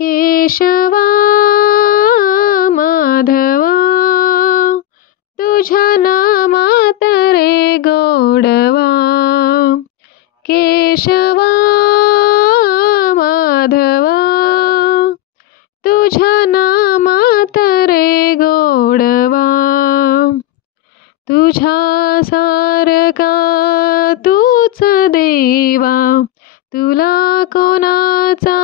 केशवा माधवा तुझ्या नामात रे गोडवा. केशवा माधवा तुझ्या नामात रे गोडवा. तुझ्या सारखा तूच देवा तुला कोणाचा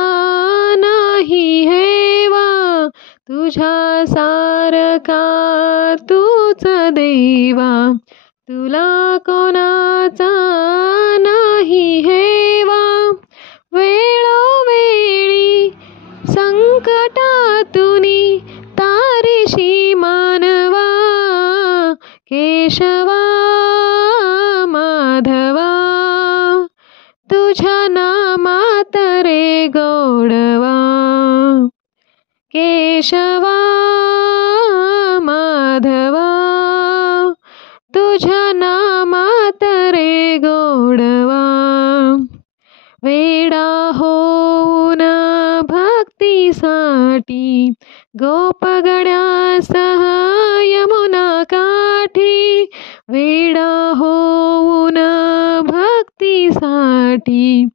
नाही हेवा. तुझ्या सारखा तूच देवा तुला कोणाचा नाही हेवा. वेळोवेळी संकटातुनी तारीशी मानवा. केशवा माधवा तुझ्या नामात रे गोडवा. केशवा माधवा तुझ्या नामात रे गोडवा. वेडा होऊन भक्तीसाठी गोपगण्यासह यमुना काठी. वेडा होऊन भक्तीसाठी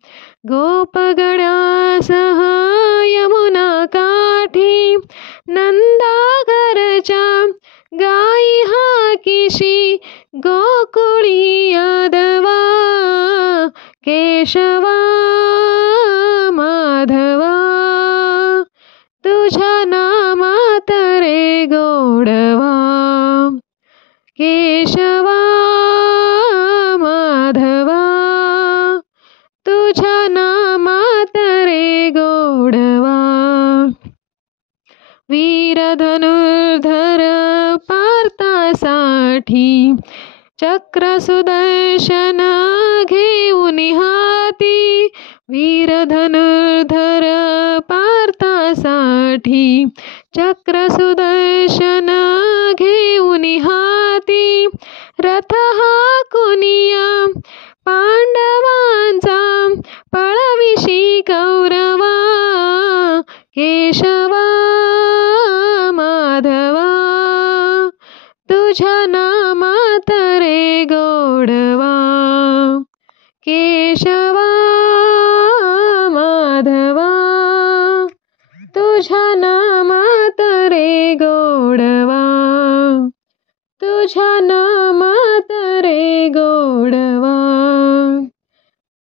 गोपगण्यासह यमुना काठी. नंदाघरच्या गाई हाकीशी गोकुळी यादवा. केशवा माधवा तुझ्या नामात रे गोडवा. केशवा माधवा तुझ्या नामात रे गोडवा. वीर धनुर्धर पार्थासाठी चक्र सुदर्शन घेऊन हाती. वीर धनुर्धर पार्थासाठी चक्र सुदर्शन घेऊन हाती. रथ हाकुनिया पांडवांचा पळविशी कौरवा. केशवा माधवा तुझ्या नामात रे गोडवा. केशवा माधवा तुझ्या नामात रे गोडवा. तुझ्या नामात रे गोडवा.